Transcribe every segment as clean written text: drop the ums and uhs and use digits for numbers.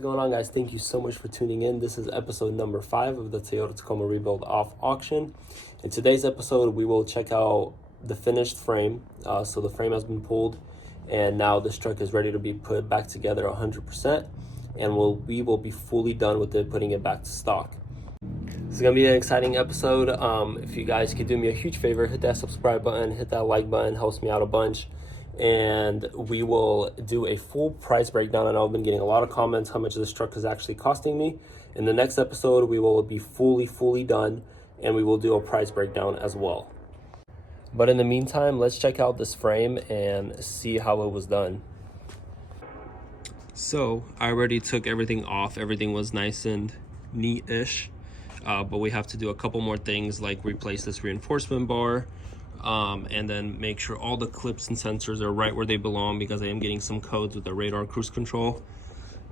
What's going on, guys? Thank you so much for tuning in. This is episode number 5 of the Toyota Tacoma Rebuild Off Auction. In today's episode, we will check out the finished frame. So the frame has been pulled, and now this truck is ready to be put back together 100%, and we will be fully done with it, putting it back to stock. This is going to be an exciting episode. If you guys could do me a huge favor, hit that subscribe button, hit that like button, helps me out a bunch. And we will do a full price breakdown. I know I've been getting a lot of comments how much this truck is actually costing me. In the next episode, we will be fully done, and we will do a price breakdown as well. But in the meantime, let's check out this frame and see how it was done. So I already took everything off. Everything was nice and neat-ish, but we have to do a couple more things, like replace this reinforcement bar, and then make sure all the clips and sensors are right where they belong, because I am getting some codes with the radar cruise control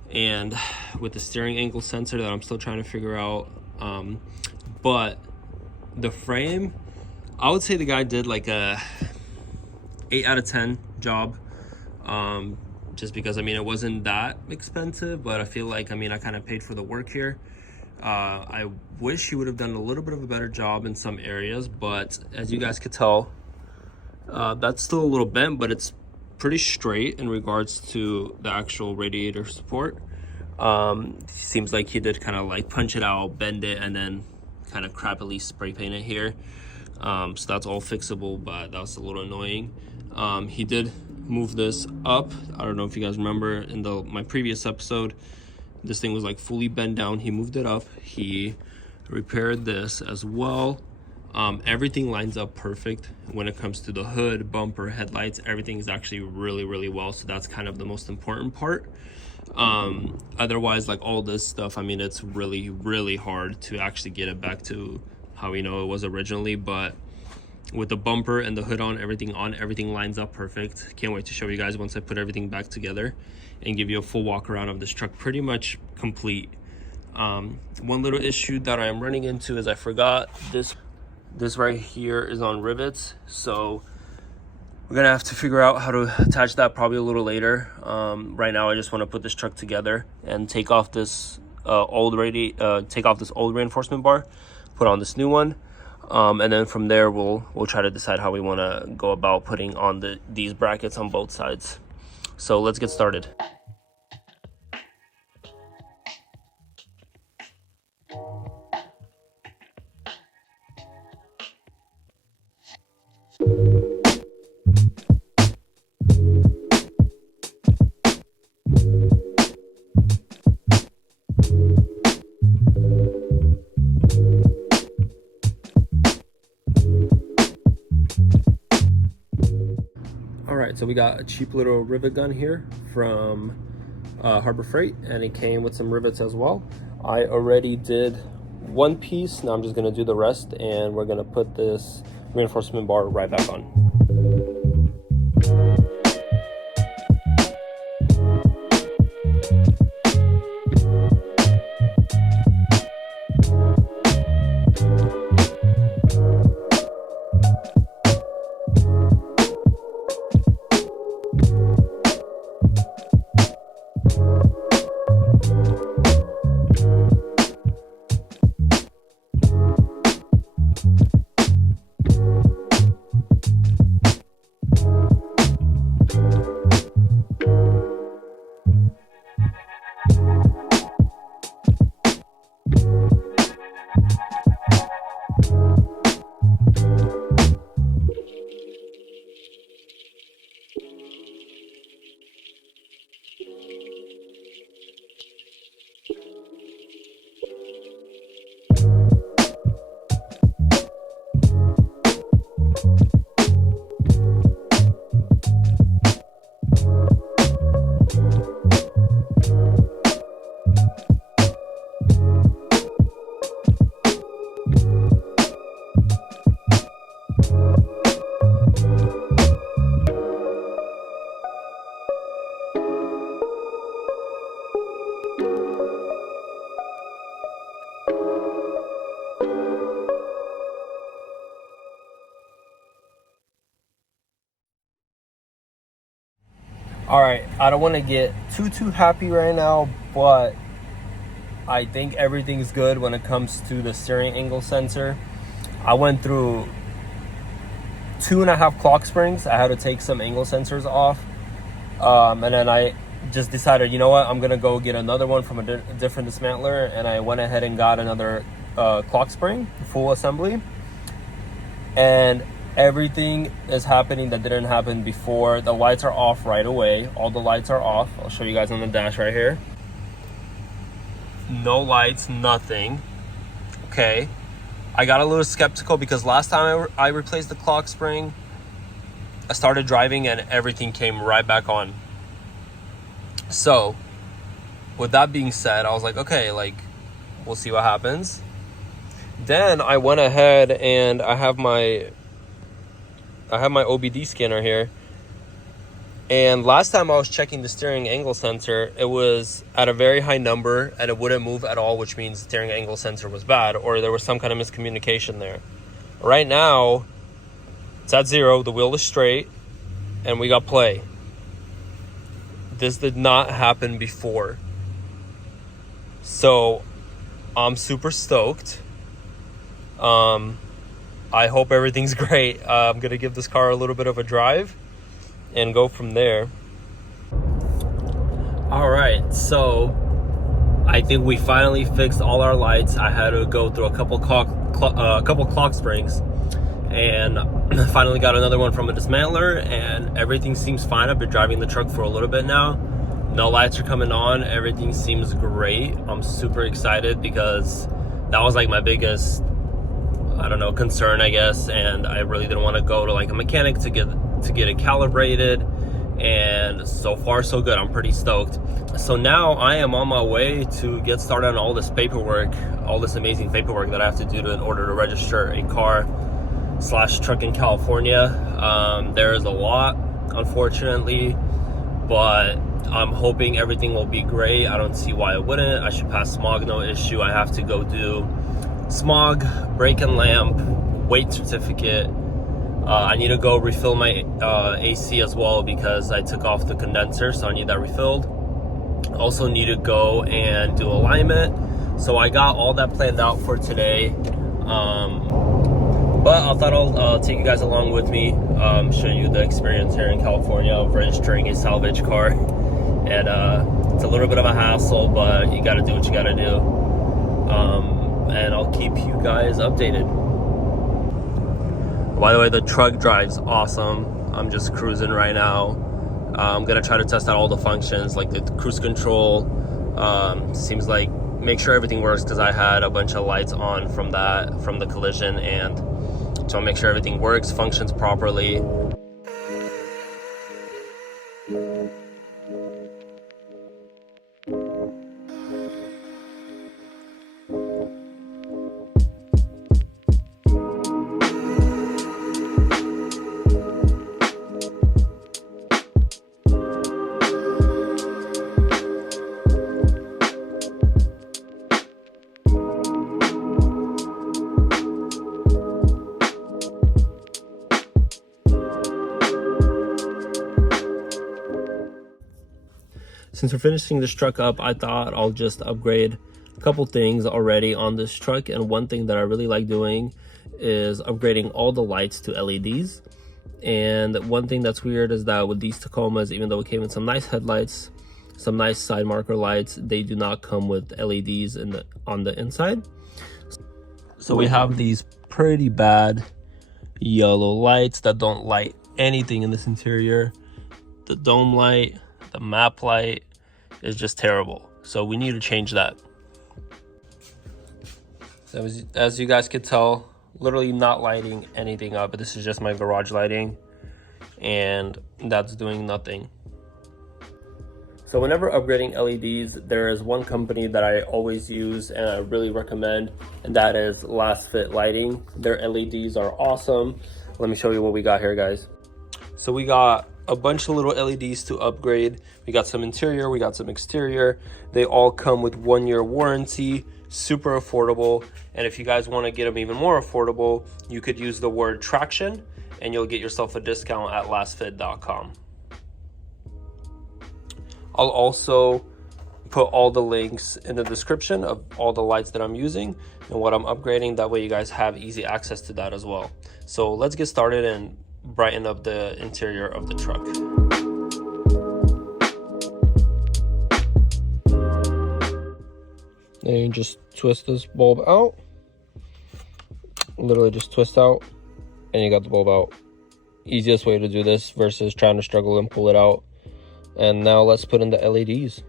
and with the steering angle sensor that I'm still trying to figure out. But the frame, I would say the guy did like a 8 out of 10 job, just because it wasn't that expensive, but I feel like I kind of paid for the work here. I wish he would have done a little bit of a better job in some areas, but as you guys could tell, that's still a little bent, but it's pretty straight in regards to the actual radiator support. Seems like he did kind of like punch it out, bend it, and then kind of crappily spray paint it here. So that's all fixable, but that was a little annoying. He did move this up. I don't know if you guys remember in my previous episode, this thing was like fully bent down. He moved it up. He repaired this as well. Everything lines up perfect when it comes to the hood, bumper, headlights. Everything is actually really well, so that's kind of the most important part. Otherwise, like all this stuff, it's really hard to actually get it back to how it was originally. But with the bumper and the hood on, everything lines up perfect. Can't wait to show you guys once I put everything back together and give you a full walk around of this truck. Pretty much complete. One little issue that I am running into is I forgot this right here is on rivets, so we're gonna have to figure out how to attach that probably a little later. Right now I just want to put this truck together and take off this old reinforcement bar, put on this new one, and then from there we'll try to decide how we want to go about putting on these brackets on both sides. So let's get started. Alright, so we got a cheap little rivet gun here from Harbor Freight, and it came with some rivets as well. I already did one piece. Now I'm just going to do the rest, and we're going to put this reinforcement bar right back on. All right, I don't want to get too happy right now, but I think everything's good when it comes to the steering angle sensor. I went through 2.5 clock springs. I had to take some angle sensors off, and then I just decided, you know what, I'm gonna go get another one from a different dismantler, and I went ahead and got another clock spring, full assembly, and everything is happening that didn't happen before. The lights are off right away. All the lights are off. I'll show you guys on the dash right here. No lights, nothing. Okay. I got a little skeptical because last time I replaced the clock spring, I started driving and everything came right back on. So, with that being said, I was like, okay, like, we'll see what happens. Then I went ahead and I have my OBD scanner here. And last time I was checking the steering angle sensor, it was at a very high number and it wouldn't move at all, which means the steering angle sensor was bad or there was some kind of miscommunication there. Right now, it's at 0, the wheel is straight, and we got play. This did not happen before. So, I'm super stoked. I hope everything's great. I'm gonna give this car a little bit of a drive and go from there. All right, so I think we finally fixed all our lights. I had to go through a couple clock springs, and finally got another one from a dismantler, and everything seems fine. I've been driving the truck for a little bit now. No lights are coming on. Everything seems great. I'm super excited because that was like my biggest, I don't know, concern, I guess, and I really didn't want to go to like a mechanic to get it calibrated, and so far so good. I'm pretty stoked. So now I am on my way to get started on all this paperwork, all this amazing paperwork that I have to do in order to register a car / truck in California. There is a lot, unfortunately, but I'm hoping everything will be great. I don't see why it wouldn't. I should pass smog, no issue. I have to go do smog, brake and lamp, weight certificate. I need to go refill my AC as well because I took off the condenser, so I need that refilled. Also need to go and do alignment. So I got all that planned out for today. But I thought I'll take you guys along with me, show you the experience here in California of registering a salvage car. And it's a little bit of a hassle, but you gotta do what you gotta do. And I'll keep you guys updated. By the way, the truck drives awesome. I'm just cruising right now. I'm gonna try to test out all the functions, like the cruise control. Seems like make sure everything works because I had a bunch of lights on from the collision, and so I'll make sure everything works, functions properly. Since we're finishing this truck up, I thought I'll just upgrade a couple things already on this truck. And one thing that I really like doing is upgrading all the lights to LEDs. And one thing that's weird is that with these Tacomas, even though it came with some nice headlights, some nice side marker lights, they do not come with LEDs on the inside. So we have these pretty bad yellow lights that don't light anything in this interior. The dome light, the map light is just terrible. So we need to change that. So as you guys could tell, literally not lighting anything up. This is just my garage lighting, and that's doing nothing. So whenever upgrading LEDs, there is one company that I always use and I really recommend, and that is LASFIT lighting. Their LEDs are awesome. Let me show you what we got here, guys. So we got a bunch of little LEDs to upgrade. We got some interior, we got some exterior. They all come with 1-year warranty, super affordable. And if you guys want to get them even more affordable, you could use the word traction and you'll get yourself a discount at LASFIT.com. I'll also put all the links in the description of all the lights that I'm using and what I'm upgrading. That way you guys have easy access to that as well. So let's get started and brighten up the interior of the truck. And you just twist this bulb out. Literally just twist out and you got the bulb out. Easiest way to do this versus trying to struggle and pull it out. And now let's put in the LEDs.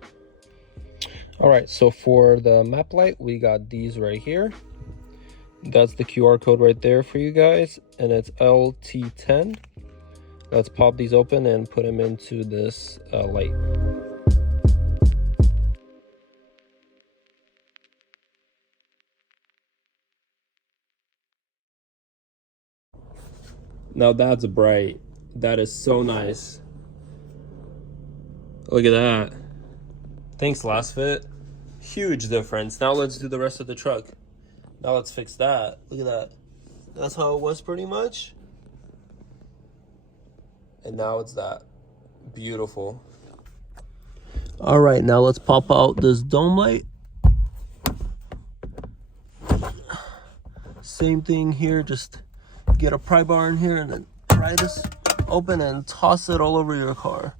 All right, so for the map light, we got these right here. That's the QR code right there for you guys, and it's LT10. Let's pop these open and put them into this light. Now that's bright. That is so nice. Look at that. Thanks, LASFIT. Huge difference. Now let's do the rest of the truck. Now let's fix that. Look at that. That's how it was pretty much. And now it's that. Beautiful. All right, now let's pop out this dome light. Same thing here, just get a pry bar in here and then pry this open and toss it all over your car.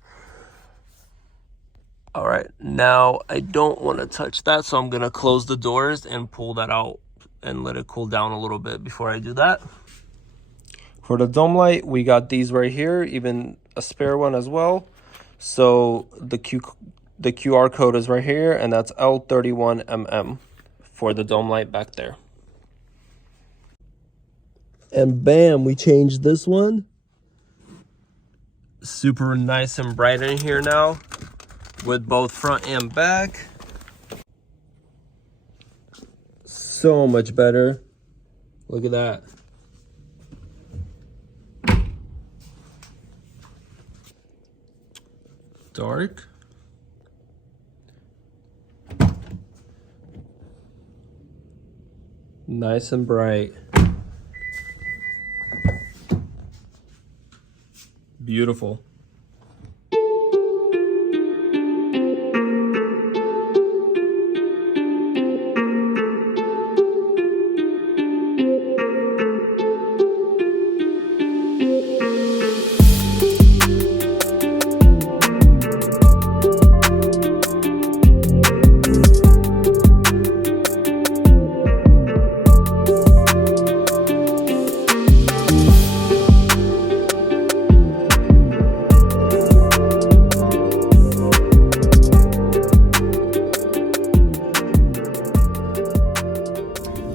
All right, now I don't want to touch that, so I'm gonna close the doors and pull that out and let it cool down a little bit before I do that. For the dome light, we got these right here, even a spare one as well. So the QR code is right here, and that's L31mm for the dome light back there. And bam, we changed this one. Super nice and bright in here now, with both front and back. So much better. Look at that. Dark. Nice and bright. Beautiful.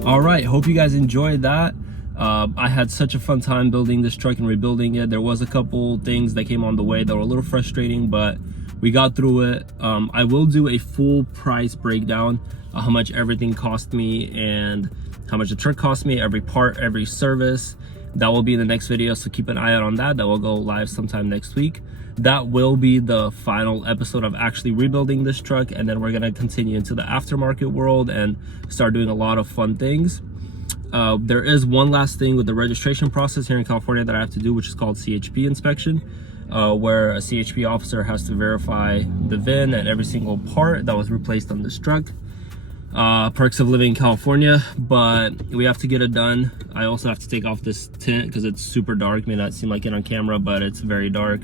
All right, hope you guys enjoyed that. I had such a fun time building this truck and rebuilding it. There was a couple things that came on the way that were a little frustrating, but we got through it. I will do a full price breakdown of how much everything cost me and how much the truck cost me, every part, every service. That will be in the next video, so keep an eye out on that. That will go live sometime next week. That will be the final episode of actually rebuilding this truck, and then we're gonna continue into the aftermarket world and start doing a lot of fun things. There is one last thing with the registration process here in California that I have to do, which is called CHP inspection, where a CHP officer has to verify the VIN and every single part that was replaced on this truck. Perks of living in California, but we have to get it done. I also have to take off this tint because it's super dark. It may not seem like it on camera, but it's very dark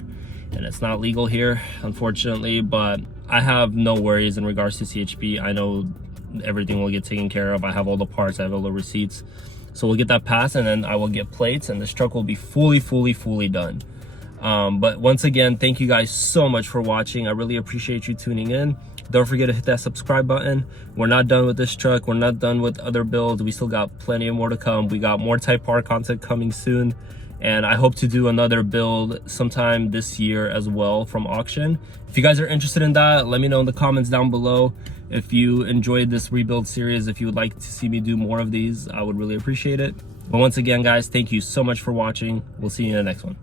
and it's not legal here, unfortunately. But I have no worries in regards to CHP. I know everything will get taken care of. I have all the parts, I have all the receipts, so we'll get that passed, and then I will get plates, and this truck will be fully done. But once again, thank you guys so much for watching. I really appreciate you tuning in. Don't forget to hit that subscribe button. We're not done with this truck. We're not done with other builds. We still got plenty of more to come. We got more Type R content coming soon, and I hope to do another build sometime this year as well from auction. If you guys are interested in that, let me know in the comments down below. If you enjoyed this rebuild series, if you would like to see me do more of these, I would really appreciate it. But once again, guys, thank you so much for watching. We'll see you in the next one.